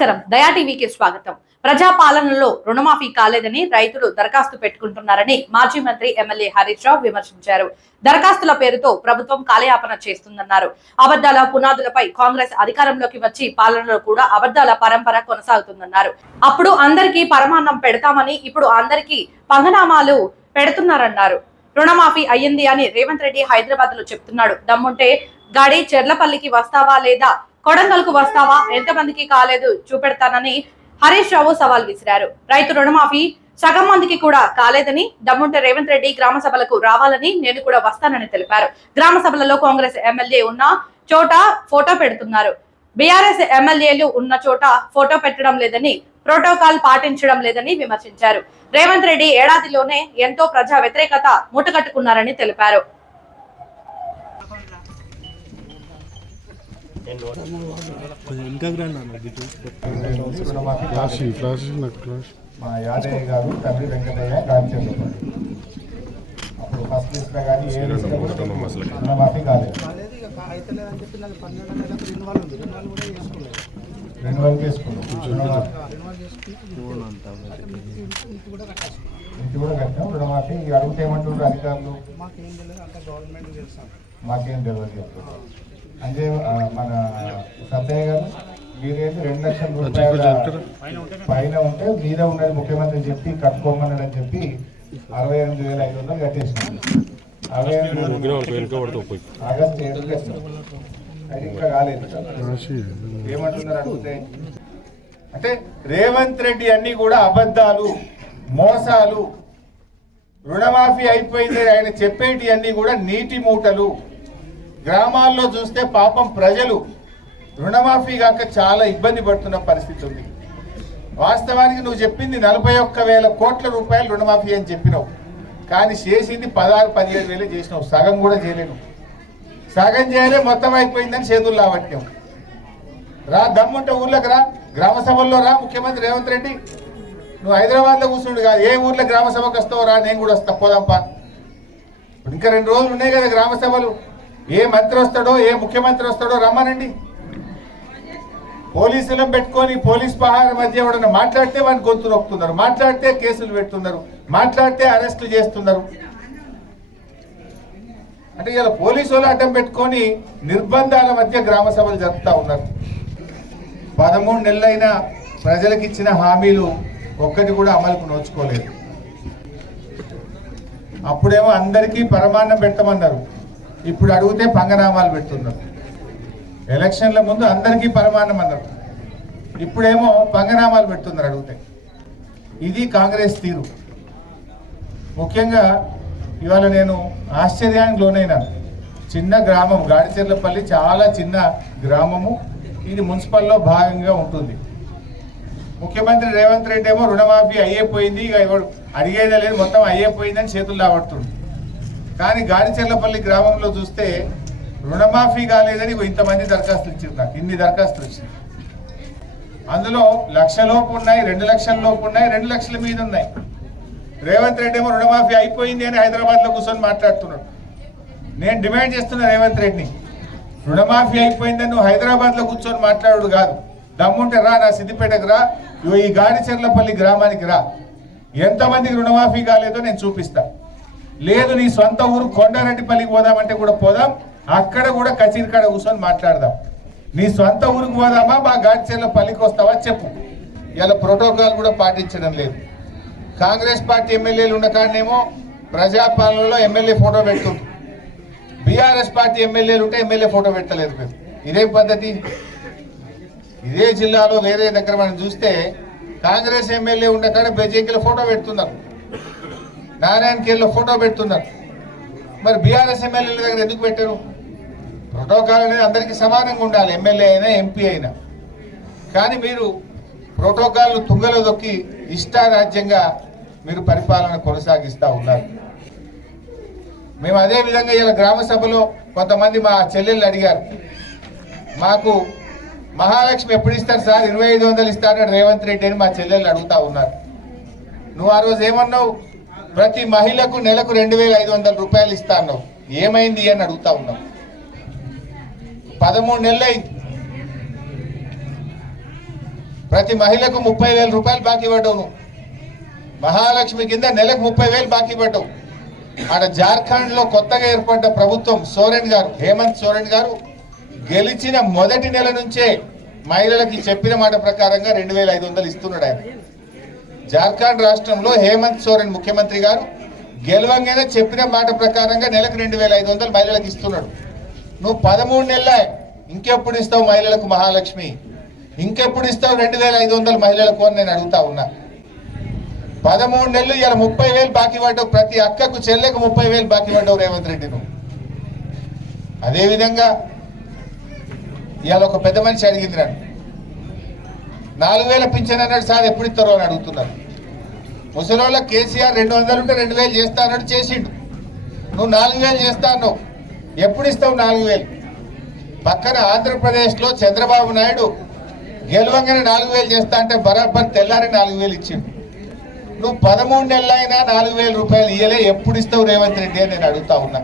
నమస్కారం. దయా టీవీకి స్వాగతం. ప్రజా పాలనలో రుణమాఫీ కాలేదని రైతులు దరఖాస్తు పెట్టుకుంటున్నారని మాజీ మంత్రి ఎమ్మెల్యే హరీష్ రావు విమర్శించారు. దరఖాస్తుల పేరుతో ప్రభుత్వం కాలయాపన చేస్తుందన్నారు. అబద్దాల పునాదులపై కాంగ్రెస్ అధికారంలోకి వచ్చి పాలనలో కూడా అబద్దాల పరంపర కొనసాగుతుందన్నారు. అప్పుడు అందరికీ పరమాన్నం పెడతామని ఇప్పుడు అందరికీ పంగనామాలు పెడుతున్నారన్నారు. రుణమాఫీ అయ్యింది అని రేవంత్ రెడ్డి హైదరాబాద్లో చెప్తున్నాడు. దమ్ముంటే గాడి చెర్లపల్లికి వస్తావా లేదా కొడంగల్కు వస్తావా? ఎంతమందికి కాలేదు? చూపెడతానని హరీష్ రావు సవాల్ విసిరారు. రైతు రుణమాఫీ సగం మందికి కూడా కాలేదని దమ్ముంటే రేవంత్ రెడ్డి గ్రామ సభలకు రావాలని నేను కూడా వస్తానని తెలిపారు. గ్రామ సభలలో కాంగ్రెస్ ఎమ్మెల్యే ఉన్న చోట ఫోటో పెడుతున్నారు. బీఆర్ఎస్ ఎమ్మెల్యేలు ఉన్న చోట ఫోటో పెట్టడం లేదని ప్రోటోకాల్ పాటించడం లేదని విమర్శించారు. రేవంత్ రెడ్డి ఏడాదిలోనే ఎంతో ప్రజా వ్యతిరేకత మూటగట్టుకున్నారని తెలిపారు. కొంచెం ఇంకా మా యాదయ్య గారు తండ్రి వెంకటయ్య రామచంద్రపాడు అప్పుడు ఫస్ట్ లిస్ట్లో కానీ ఏ లిస్ట్లో రుణమాఫీ కాలేదు రెన్యువల్ చేసుకున్నాం రుణమాఫీ ఇంటి కూడా కట్టాం రుణమాఫీ ఇక అధికారులు మాకేం తెలియదు అంత గవర్నమెంట్ మాకేం తెలియదు చెప్తున్నారు అంటే మన సత్తయ్య గారు మీరేది రెండు లక్షల రూపాయల పైన ఉంటే మీద ఉన్నది ముఖ్యమంత్రి చెప్పి కట్టుకోమన్నాడని చెప్పి అరవై ఎనిమిది వేల ఐదు వందలు కట్టేసినాం అరవై ఎనిమిది ఆగస్టు ఏడు. అది ఇంకా కాలేదు ఏమంటున్నారు అడిగితే అంటే రేవంత్ రెడ్డి అన్ని కూడా అబద్ధాలు మోసాలు రుణమాఫీ అయిపోయింది ఆయన చెప్పేటి అన్ని కూడా నీటి మూటలు. గ్రామాల్లో చూస్తే పాపం ప్రజలు రుణమాఫీ కాక చాలా ఇబ్బంది పడుతున్న పరిస్థితి ఉంది. వాస్తవానికి నువ్వు చెప్పింది నలభై ఒక్క వేల కోట్ల రూపాయలు రుణమాఫీ అని చెప్పినావు. కానీ చేసింది పదహారు పదిహేడు వేలే చేసినావు. సగం కూడా చేయలేను. సగం చేయలే మొత్తం అయిపోయిందని చేతులు లావట్యం రా దమ్ముంటే ఊర్లోకి రా. గ్రామ సభల్లో రా ముఖ్యమంత్రి రేవంత్ రెడ్డి. నువ్వు హైదరాబాద్లో కూర్చుండు కాదు. ఏ ఊర్లో గ్రామ సభకు వస్తావు రా నేను కూడా వస్తా. పోదాంపా. ఇంకా రెండు రోజులు ఉన్నాయి కదా గ్రామ సభలు. ఏ మంత్రి వస్తాడో ఏ ముఖ్యమంత్రి వస్తాడో రమ్మనండి. పోలీసులను పెట్టుకొని పోలీస్ పహార మధ్య ఎవడన్నా మాట్లాడితే వాడిని గొంతు నొక్కుతున్నారు. మాట్లాడితే కేసులు పెడుతున్నారు. మాట్లాడితే అరెస్టులు చేస్తున్నారు. అంటే ఇలా పోలీసు వాళ్ళు అడ్డం పెట్టుకొని నిర్బంధాల మధ్య గ్రామ సభలు జరుపుతూ ఉన్నారు. పదమూడు నెలలైనా ప్రజలకు ఇచ్చిన హామీలు ఒక్కటి కూడా అమలుకు నోచుకోలేదు. అప్పుడేమో అందరికీ పరమాన్నం పెట్టమన్నారు. ఇప్పుడు అడిగితే పంగనామాలు పెడుతున్నారు. ఎలక్షన్ల ముందు అందరికీ పరమాన్నం అన్నారు ఇప్పుడేమో పంగనామాలు పెడుతున్నారు అడిగితే. ఇది కాంగ్రెస్ తీరు. ముఖ్యంగా ఇవాళ నేను ఆశ్చర్యానికి లోనైనా చిన్న గ్రామం గాడిచెర్లపల్లి చాలా చిన్న గ్రామము. ఇది మున్సిపల్లో భాగంగా ఉంటుంది. ముఖ్యమంత్రి రేవంత్ రెడ్డి ఏమో రుణమాఫీ అయ్యేపోయింది ఇక అడిగేదే లేదు. మొత్తం అయ్యేపోయిందని చేతులు లావడుతుంది కానీ గాడిచెర్లపల్లి గ్రామంలో చూస్తే రుణమాఫీ కాలేదని ఇంతమంది దరఖాస్తులు ఇచ్చింది నాకు. ఇన్ని దరఖాస్తులు వచ్చింది అందులో లక్ష లోపు ఉన్నాయి రెండు లక్షల లోపు ఉన్నాయి రెండు లక్షల మీద ఉన్నాయి. రేవంత్ రెడ్డి ఏమో రుణమాఫీ అయిపోయింది అని హైదరాబాద్లో కూర్చొని మాట్లాడుతున్నాడు. నేను డిమాండ్ చేస్తున్నా రేవంత్ రెడ్డిని రుణమాఫీ అయిపోయిందని నువ్వు హైదరాబాద్లో కూర్చొని మాట్లాడు కాదు. దమ్ముంటే రా నా సిద్దిపేటకు రా ఇగో ఈ గాడిచెర్లపల్లి గ్రామానికి రా. ఎంతమందికి రుణమాఫీ కాలేదో నేను చూపిస్తాను లేదు నీ సొంత ఊరు కొండారెడ్డిపల్లికి పోదామంటే కూడా పోదాం. అక్కడ కూడా కచేరికాడ కూర్చొని మాట్లాడదాం. నీ సొంత ఊరికి పోదామా? మా గాడిచెర్లపల్లికి వస్తావా? చెప్పు. ఇలా ప్రోటోకాల్ కూడా పాటించడం లేదు. కాంగ్రెస్ పార్టీ ఎమ్మెల్యేలు ఉన్న కాడనేమో ప్రజాపాలనలో ఎమ్మెల్యే ఫోటో పెడుతుంది బీఆర్ఎస్ పార్టీ ఎమ్మెల్యేలు ఉంటే ఎమ్మెల్యే ఫోటో పెట్టలేదు మేము. ఇదే పద్ధతి? ఇదే జిల్లాలో వేరే దగ్గర మనం చూస్తే కాంగ్రెస్ ఎమ్మెల్యే ఉన్న కాడ ఫోటో పెడుతున్నారు. నారాయణ నారాయణఖేల్లో ఫోటో పెడుతున్నారు. మరి బీఆర్ఎస్ ఎమ్మెల్యేల దగ్గర ఎందుకు పెట్టారు? ప్రోటోకాల్ అనేది అందరికీ సమానంగా ఉండాలి. ఎమ్మెల్యే అయినా ఎంపీ అయినా. కానీ మీరు ప్రోటోకాల్ను తుంగలో దొక్కి ఇష్టారాజ్యంగా మీరు పరిపాలన కొనసాగిస్తూ ఉన్నారు. మేము అదే విధంగా ఇలా గ్రామ సభలో కొంతమంది మా చెల్లెళ్ళు అడిగారు. మాకు మహాలక్ష్మి ఎప్పుడు ఇస్తారు సార్? ఇరవై ఐదు వందలు ఇస్తారని రేవంత్ రెడ్డి అని మా చెల్లెళ్ళు అడుగుతా ఉన్నారు. నువ్వు ఆ రోజు ఏమన్నావు? ప్రతి మహిళకు నెలకు రెండు వేల ఐదు వందల రూపాయలు ఇస్తా అన్నావు. ఏమైంది అని అడుగుతా ఉన్నావు. పదమూడు నెలలు అయింది. ప్రతి మహిళకు ముప్పై వేల రూపాయలు బాకీ పడ్డావు మహాలక్ష్మి కింద నెలకు ముప్పై వేలు బాకీ పడ్డావు. ఆడ జార్ఖండ్లో కొత్తగా ఏర్పడ్డ ప్రభుత్వం సోరెన్ గారు హేమంత్ సోరెన్ గారు గెలిచిన మొదటి నెల నుంచే మహిళలకి చెప్పిన మాట ప్రకారంగా రెండు వేల ఐదు వందలు ఇస్తున్నాడు ఆయన. జార్ఖండ్ రాష్ట్రంలో హేమంత్ సోరెన్ ముఖ్యమంత్రి గారు గెలవంగానే చెప్పిన మాట ప్రకారంగా నెలకు రెండు వేల ఐదు వందలు మహిళలకు ఇస్తున్నాడు. నువ్వు పదమూడు నెలల ఇంకెప్పుడు ఇస్తావు మహిళలకు మహాలక్ష్మి? ఇంకెప్పుడు ఇస్తావు రెండు వేల ఐదు వందలు మహిళలకు అని నేను అడుగుతా ఉన్నా. పదమూడు నెలలు ఇలా ముప్పై వేలు బాకీ పడ్డావు ప్రతి అక్కకు చెల్లెకు ముప్పై వేలు బాకీ పడ్డావు రేవంత్ రెడ్డి నువ్వు. అదేవిధంగా ఇవాళ ఒక పెద్ద మనిషి అడిగింది నన్ను. నాలుగు వేల పింఛన్ అన్నాడు సార్ ఎప్పుడు ఇస్తారో అని అడుగుతున్నారు. ముసలోళ్ళ కేసీఆర్ రెండు వందలు ఉంటే రెండు వేలు చేస్తా అన్నాడు చేసిండు. నువ్వు నాలుగు వేలు చేస్తాను ఎప్పుడు ఇస్తావు నాలుగు వేలు? పక్కన ఆంధ్రప్రదేశ్లో చంద్రబాబు నాయుడు గెలవంగానే నాలుగు వేలు చేస్తా అంటే బరాబర్ తెల్లారి నాలుగు వేలు ఇచ్చిండు. నువ్వు పదమూడు నెలలైనా నాలుగు వేల రూపాయలు ఇయ్యలే ఎప్పుడు ఇస్తావు రేవంత్ రెడ్డి అని నేను అడుగుతా ఉన్నా.